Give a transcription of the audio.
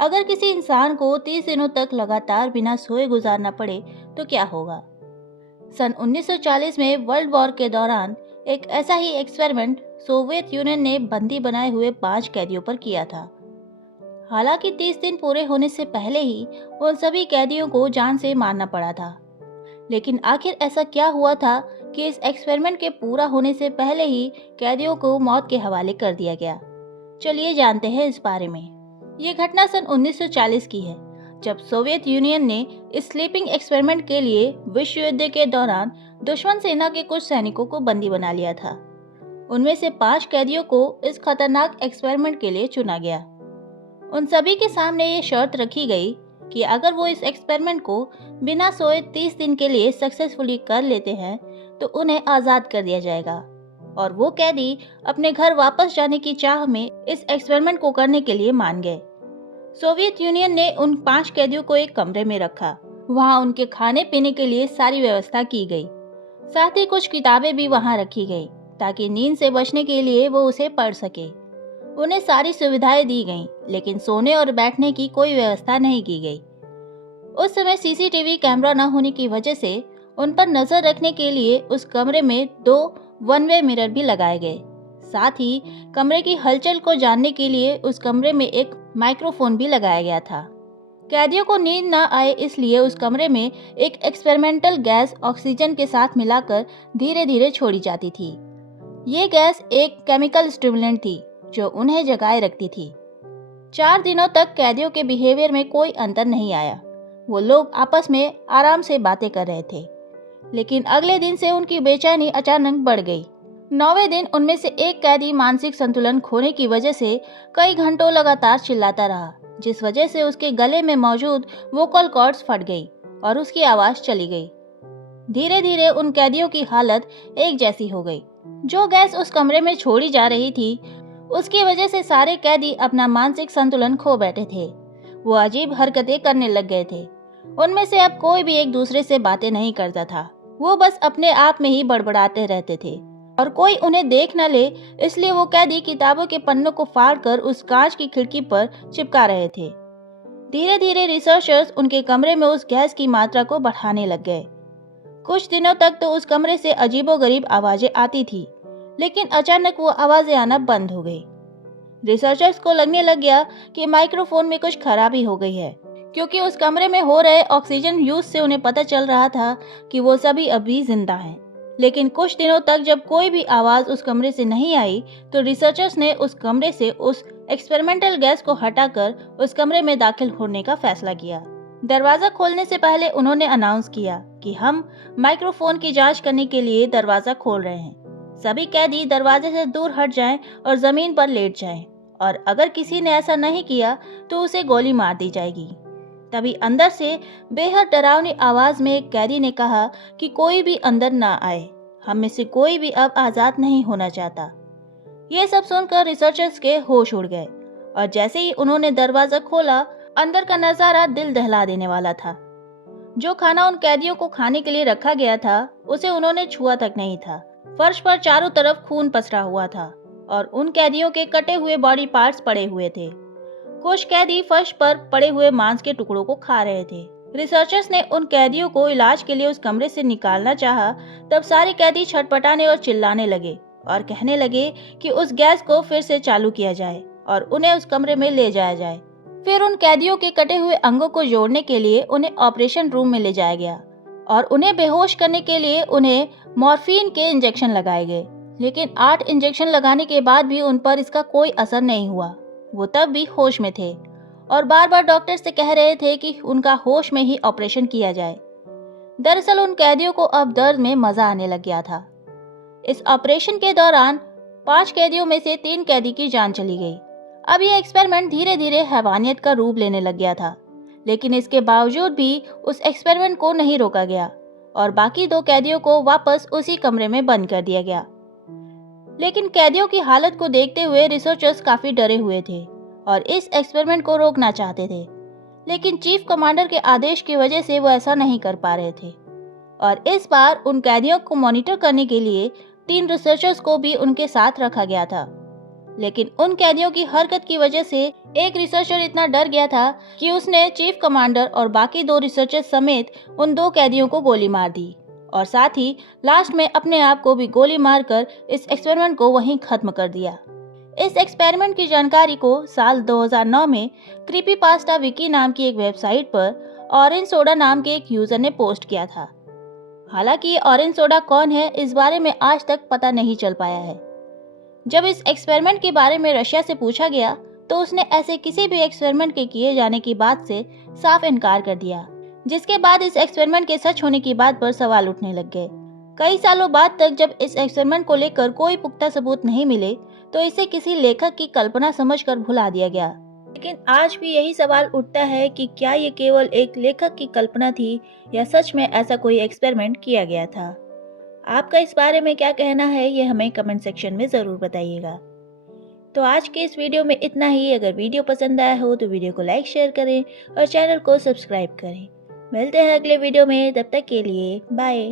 अगर किसी इंसान को 30 दिनों तक लगातार बिना सोए गुजारना पड़े तो क्या होगा। सन 1940 में वर्ल्ड वॉर के दौरान एक ऐसा ही एक्सपेरिमेंट सोवियत यूनियन ने बंदी बनाए हुए 5 कैदियों पर किया था। हालांकि 30 दिन पूरे होने से पहले ही उन सभी कैदियों को जान से मारना पड़ा था। लेकिन आखिर ऐसा क्या हुआ था कि इस एक्सपेरिमेंट के पूरा होने से पहले ही कैदियों को मौत के हवाले कर दिया गया। चलिए जानते हैं इस बारे में। ये घटना सन 1940 की है, जब सोवियत यूनियन ने इस स्लीपिंग एक्सपेरिमेंट के लिए विश्व युद्ध के दौरान दुश्मन सेना के कुछ सैनिकों को बंदी बना लिया था। उनमें से 5 कैदियों को इस खतरनाक एक्सपेरिमेंट के लिए चुना गया। उन सभी के सामने ये शर्त रखी गई कि अगर वो इस एक्सपेरिमेंट को बिना सोए 30 दिन के लिए सक्सेसफुली कर लेते हैं तो उन्हें आज़ाद कर दिया जाएगा, और वो कैदी अपने घर वापस जाने की चाह में इस एक्सपेरिमेंट को करने के लिए मान गए। सोवियत यूनियन ने उन 5 कैदियों को एक कमरे में रखा। वहाँ उनके खाने पीने के लिए सारी व्यवस्था की गई। साथ ही कुछ किताबें भी वहाँ रखी गई ताकि नींद से बचने के लिए वो उसे पढ़ सके। उन्हें सारी सुविधाएं दी गईं, लेकिन सोने और बैठने की कोई व्यवस्था नहीं की गई। उस समय सीसीटीवी कैमरा न होने की वजह से उन पर नजर रखने के लिए उस कमरे में 2 वन वे मिरर भी लगाए गए। साथ ही कमरे की हलचल को जानने के लिए उस कमरे में एक माइक्रोफोन भी लगाया गया था। कैदियों को नींद न आए इसलिए उस कमरे में एक एक्सपेरिमेंटल गैस ऑक्सीजन के साथ मिलाकर धीरे धीरे छोड़ी जाती थी। ये गैस एक केमिकल स्टिमुलेंट थी जो उन्हें जगाए रखती थी। 4 दिनों तक कैदियों के बिहेवियर में कोई अंतर नहीं आया। वो लोग आपस में आराम से बातें कर रहे थे। लेकिन अगले दिन से उनकी बेचैनी अचानक बढ़ गई। 9वें दिन उनमें से एक कैदी मानसिक संतुलन खोने की वजह से कई घंटों लगातार चिल्लाता रहा, जिस वजह से उसके गले में मौजूद वोकल कॉर्ड्स फट गई और उसकी आवाज चली गई। धीरे धीरे उन कैदियों की हालत एक जैसी हो गई। जो गैस उस कमरे में छोड़ी जा रही थी उसकी वजह से सारे कैदी अपना मानसिक संतुलन खो बैठे थे। वो अजीब हरकतें करने लग गए थे। उनमें से अब कोई भी एक दूसरे से बातें नहीं करता था। वो बस अपने आप में ही बड़बड़ाते रहते थे और कोई उन्हें देख न ले, इसलिए वो कैदी किताबों के पन्नों को फाड़कर उस कांच की खिड़की पर चिपका रहे थे। धीरे धीरे रिसर्चर्स उनके कमरे में उस गैस की मात्रा को बढ़ाने लग गए। कुछ दिनों तक तो उस कमरे से अजीबोगरीब आवाजें आती थी, लेकिन अचानक वो आवाजें आना बंद हो गई। रिसर्चर्स को लगने लग गया कि माइक्रोफोन में कुछ खराबी हो गई है, क्योंकि उस कमरे में हो रहे ऑक्सीजन यूज से उन्हें पता चल रहा था कि वो सभी अभी जिंदा हैं। लेकिन कुछ दिनों तक जब कोई भी आवाज उस कमरे से नहीं आई तो रिसर्चर्स ने उस कमरे से उस एक्सपेरिमेंटल गैस को हटाकर उस कमरे में दाखिल होने का फैसला किया। दरवाजा खोलने से पहले उन्होंने अनाउंस किया कि हम माइक्रोफोन की जांच करने के लिए दरवाजा खोल रहे हैं। सभी कैदी दरवाजे से दूर हट जाएं और जमीन पर लेट जाएं, और अगर किसी ने ऐसा नहीं किया तो उसे गोली मार दी जाएगी। तभी अंदर से बेहद डरावनी आवाज में एक कैदी ने कहा कि कोई भी अंदर ना आए, हम में से कोई भी अब आजाद नहीं होना चाहता। ये सब सुनकर रिसर्चर्स के होश उड़ गए, और जैसे ही उन्होंने दरवाजा खोला अंदर का नजारा दिल दहला देने वाला था। जो खाना उन कैदियों को खाने के लिए रखा गया था उसे उन्होंने छुआ तक नहीं था। फर्श पर चारों तरफ खून पसरा हुआ था और उन कैदियों के कटे हुए बॉडी पार्ट्स पड़े हुए थे। कुछ कैदी फर्श पर पड़े हुए मांस के टुकड़ों को खा रहे थे। रिसर्चर्स ने उन कैदियों को इलाज के लिए उस कमरे से निकालना चाहा, तब सारे कैदी छटपटाने और चिल्लाने लगे और कहने लगे कि उस गैस को फिर से चालू किया जाए और उन्हें उस कमरे में ले जाया जाए। फिर उन कैदियों के कटे हुए अंगों को जोड़ने के लिए उन्हें ऑपरेशन रूम में ले जाया गया और उन्हें बेहोश करने के लिए उन्हें मॉर्फिन के इंजेक्शन लगाए गए। लेकिन 8 इंजेक्शन लगाने के बाद भी उन पर इसका कोई असर नहीं हुआ। वो तब भी होश में थे और बार बार डॉक्टर से कह रहे थे कि उनका होश में ही ऑपरेशन किया जाए। दरअसल उन कैदियों को अब दर्द में मजा आने लग गया था। इस ऑपरेशन के दौरान 5 कैदियों में से 3 कैदी की जान चली गई। अब यह एक्सपेरिमेंट धीरे धीरे हैवानियत का रूप लेने लग गया था, लेकिन इसके बावजूद भी उस एक्सपेरिमेंट को नहीं रोका गया और बाकी 2 कैदियों को वापस उसी कमरे में बंद कर दिया गया। लेकिन कैदियों की हालत को देखते हुए रिसर्चर्स काफी डरे हुए थे और इस एक्सपेरिमेंट को रोकना चाहते थे, लेकिन चीफ कमांडर के आदेश की वजह से वो ऐसा नहीं कर पा रहे थे। और इस बार उन कैदियों को मॉनिटर करने के लिए 3 रिसर्चर्स को भी उनके साथ रखा गया था। लेकिन उन कैदियों की हरकत की वजह से एक रिसर्चर इतना डर गया था कि उसने चीफ कमांडर और बाकी 2 रिसर्चर समेत उन 2 कैदियों को गोली मार दी और साथ ही लास्ट में अपने आप को भी गोली मारकर इस एक्सपेरिमेंट को वहीं खत्म कर दिया। इस एक्सपेरिमेंट की जानकारी को साल 2009 में क्रीपीपास्टा विकी नाम की एक वेबसाइट पर ऑरेंज सोडा नाम के एक यूजर ने पोस्ट किया था। हालांकि ऑरेंज सोडा कौन है, इस बारे में आज तक पता नहीं चल पाया है। जब इस एक्सपेरिमेंट के बारे में रशिया से पूछा गया तो उसने ऐसे किसी भी एक्सपेरिमेंट के किए जाने की बात से साफ इनकार कर दिया, जिसके बाद इस एक्सपेरिमेंट के सच होने की बात पर सवाल उठने लग गए। कई सालों बाद तक जब इस एक्सपेरिमेंट को लेकर कोई पुख्ता सबूत नहीं मिले तो इसे किसी लेखक की कल्पना समझकर भुला दिया गया। लेकिन आज भी यही सवाल उठता है कि क्या ये केवल एक लेखक की कल्पना थी या सच में ऐसा कोई एक्सपेरिमेंट किया गया था। आपका इस बारे में क्या कहना है, ये हमें कमेंट सेक्शन में ज़रूर बताइएगा। तो आज के इस वीडियो में इतना ही। अगर वीडियो पसंद आया हो तो वीडियो को लाइक शेयर करें और चैनल को सब्सक्राइब करें। मिलते हैं अगले वीडियो में, तब तक के लिए बाय।